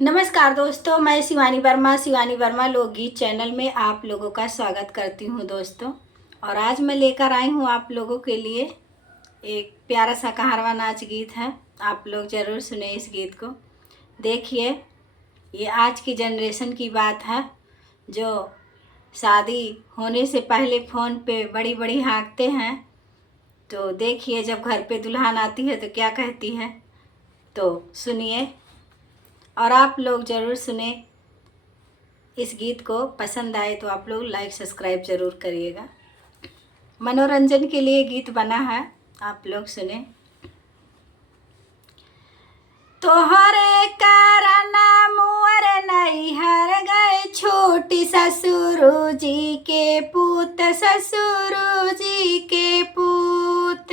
नमस्कार दोस्तों, मैं शिवानी वर्मा लोकगीत चैनल में आप लोगों का स्वागत करती हूँ दोस्तों। और आज मैं लेकर आई हूँ आप लोगों के लिए एक प्यारा सा कहारवा नाच गीत है। आप लोग ज़रूर सुने इस गीत को। देखिए, ये आज की जनरेशन की बात है जो शादी होने से पहले फ़ोन पे बड़ी बड़ी हाँकते हैं। तो देखिए, जब घर पे दुल्हन आती है तो क्या कहती है, तो सुनिए और आप लोग ज़रूर सुने। इस गीत को पसंद आए तो आप लोग लाइक सब्सक्राइब ज़रूर करिएगा। मनोरंजन के लिए गीत बना है, आप लोग सुने। तोहरे कारण मुअर नैहर गए छोटी ससुर जी के पूत, ससुर जी के पूत।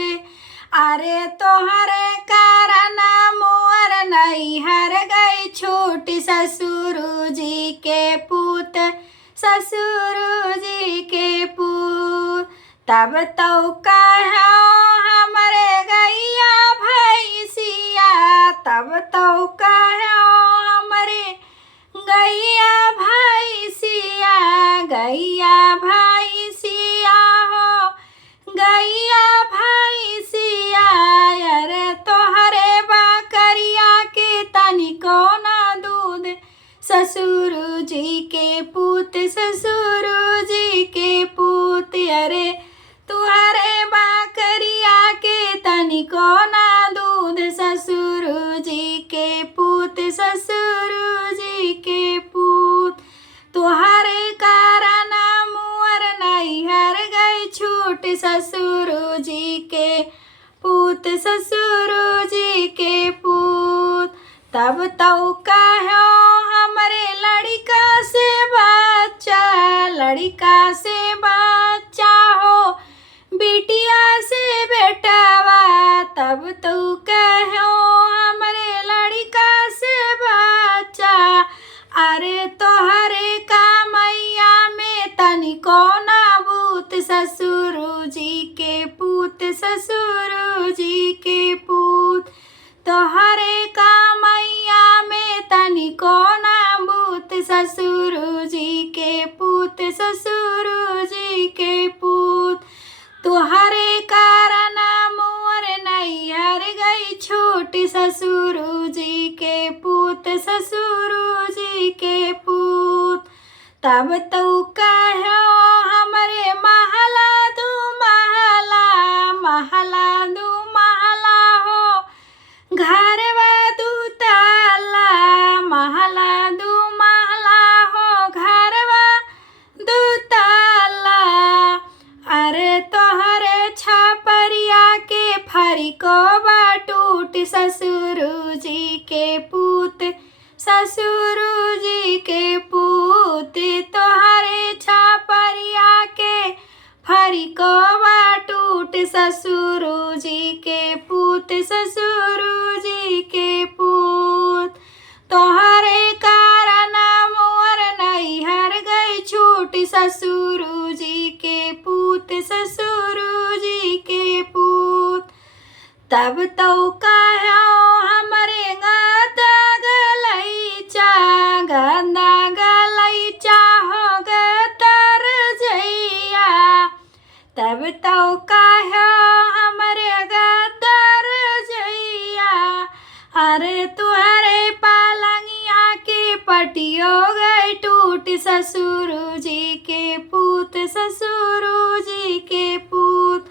अरे तोहरे कारण मुअर नैहर गए छोटी ससुर जी के पूत, ससुर जी के पूत। तब तो कहो हमरे गैया भैंसिया, तब तो कहो हमरे गैया भैंसिया, गैया भैंसिया हो, गैया भैंसिया। अरे तोहरे बकरिया के तनिको ना दूध, ससुर जी के पूत, ससुर जी के पूत। अरे तुहरे बकरिया के तनिको ना दूध, ससुर जी के पूत, ससुर जी के पूत। तुहरे कारण मुअर नैहर गए छोटे ससुर जी के पूत, ससुर जी के पूत। तब तो कहो हमरे लड़का से बच्चा, लड़का से बच्चा हो, बिटिया से बेटावा। तब तो कहो हमरे लड़का से बच्चा। अरे तोहरे कामैया में तनिको ना बूत, ससुर जी के पूत, ससुर जी के पूत। तोहरे कामैया में तनिको ना बूत, ससुर जी के पूत, ससुर जी के पूत। तुहरे कारण मुअर नैहर गई छोटी ससुर जी के पूत, ससुर जी के पूत। तब तो कहो हमरे महला दू महला, महला दू महला हो, घरवा दू ताला, महला दू महला हो, घरवा दू ताला। अरे तोहरे छपरिया के फरिको टूट, ससुर जी के पूत, ससुर जी के पूत। तोहरे छपरिया के फरिको टूट, ससुर जी के पूत, ससुर जी के पूत। तोहरे कारण मुअर नैहर गई छोटी ससुर जी के पूत, ससुर जी के पूत। तब तो कहो हमरे गदा गलैचा, गदा गलैचा हो गदर जैया। तब तो कहो हमरे गदर जैया। अरे तुहरे पालंगिया के पटियो गए टूट, ससुर जी के पूत, ससुर जी के पूत।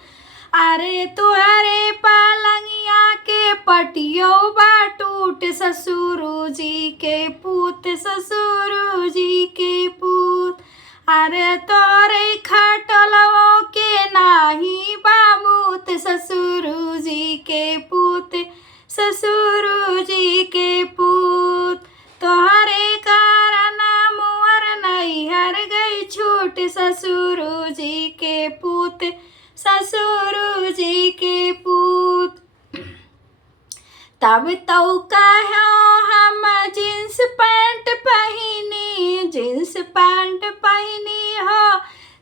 अरे तुहरे पालंगिया के पटियो टूट, ससुर जी के पूत, ससुर जी के पूत। अरे तोरे खटलवों के नाही बाबूत, ससुर जी के पूत, ससुर जी के पूत। तोहरे कारण मुअर नैहर गई छूट, ससुर जी के पूत, ससुर जी के पूत। तब तो कहो हम जींस पैंट पहनी, जींस पैंट पहनी हो,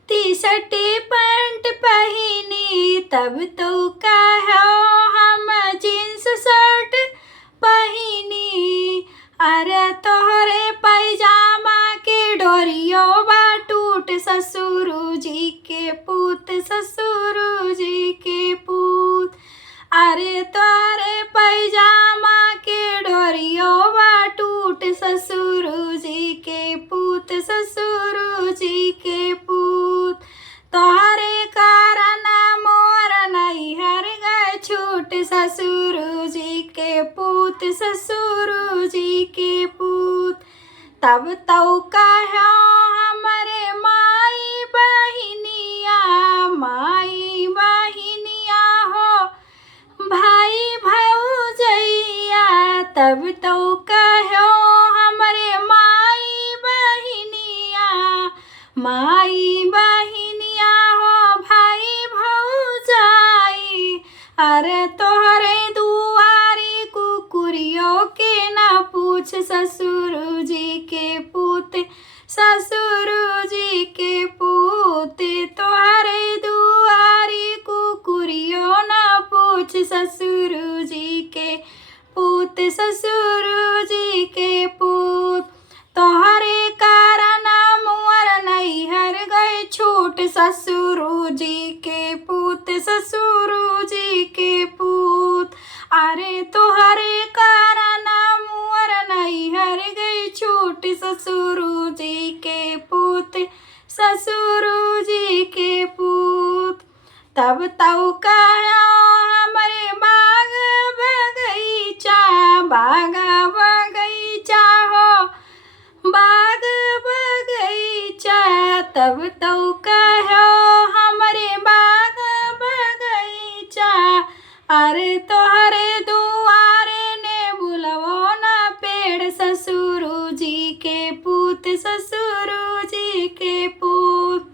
टी शर्ट पैंट पहनी। तब तो कहो हम जींस शर्ट पहनी। अरे तोहरे पैजामा के डोरियो बा टूट ससुर जी के पूत, ससुर जी के पूत। अरे तोहरे पैजामा के डोरियो बा टूट ससुर जी के पूत, ससुर जी के पूत। तोहरे कारण मोर नैहर गए छूट ससुर जी के पूत, ससुर जी के पूत। तब तो कहो हमरे माई बहिनिया, माई बहिनिया हो भाई भौजैया। तब तो कहो हमरे माई बहिनिया, माई बहिनिया हो भाई भौजाई। अरे तोहरे दुआरी कुकुरियों के न पूछ ससुर जी के पूत, ससुर जी के पूत। तोहरे दुआरी कुकुरियों न पूछ ससुर जी के पूत, ससुर जी के पूत। तोहरे कारण मोर नैहर गए छूट ससुर जी के पूत, ससुर जी के पूत। अरे तोहरे कारण मोर नैहर गए छूट ससुर जी के पूत, ससुर जी के पूत। तब तो कहो हमरे बाग बगीचा, बाग बगीचा हो बाग बगीचा। तब तो कहो हमरे बाग बगीचा। अरे तोहरे दुआरे ने बुलवो ना पेड़ ससुर जी के पूत, ससुर जी के पूत।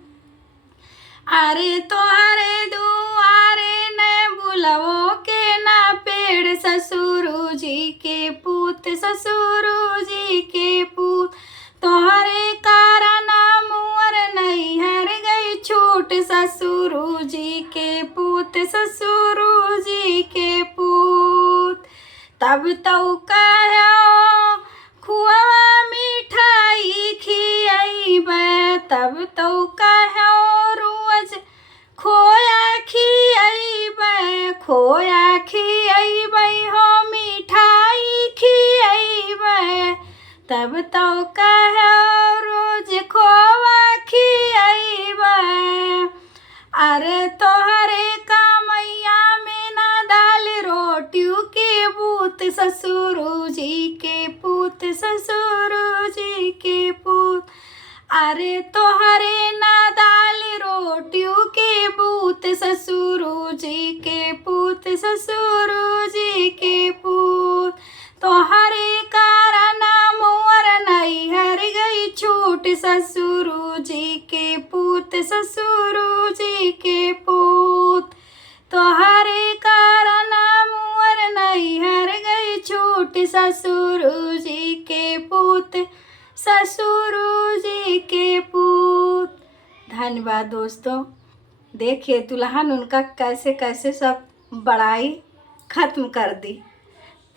अरे तोहरे दुआरे ने बुलवो के ना पेड़ ससुर जी के पूत, ससुर जी के पूत। तोहरे कारण मोर नैहर गई छूट ससुर जी के पूत, ससुर जी के पूत। तब तो कहो खुआ मिठाई खियाइबे, तब तो कहो रोज खोया खियाइबे, खोया खियाइबे हो मिठाई खियाइबे। तब तो कहो रोज खोवा खियाइबे। अरे तोहरे कमैया में ना दाल रोटियों के बूत ससुर जी के पूत, ससुर जी के पूत। अरे तोहरे ना दाल रोटियों के बूत ससुर जी के पूत, ससुर जी के पूत। तोहरे कारण मोर नैहर गई छूट ससुर जी के पूत, ससुर जी के पूत। तोहरे कारण मोर नैहर गई छूट ससुर जी के पूत, ससुर जी के पूत। धन्यवाद दोस्तों। देखिए दुल्हन उनका कैसे कैसे सब बड़ाई ख़त्म कर दी।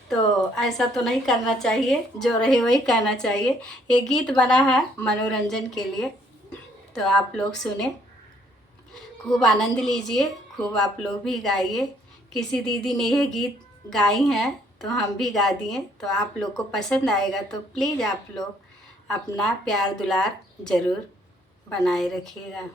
तो ऐसा तो नहीं करना चाहिए, जो रहे वही कहना चाहिए। ये गीत बना है मनोरंजन के लिए, तो आप लोग सुने, खूब आनंद लीजिए, खूब आप लोग भी गाइए। किसी दीदी ने ये गीत गाई हैं तो हम भी गा दिए, तो आप लोग को पसंद आएगा तो प्लीज़ आप लोग अपना प्यार दुलार ज़रूर बनाए रखिएगा।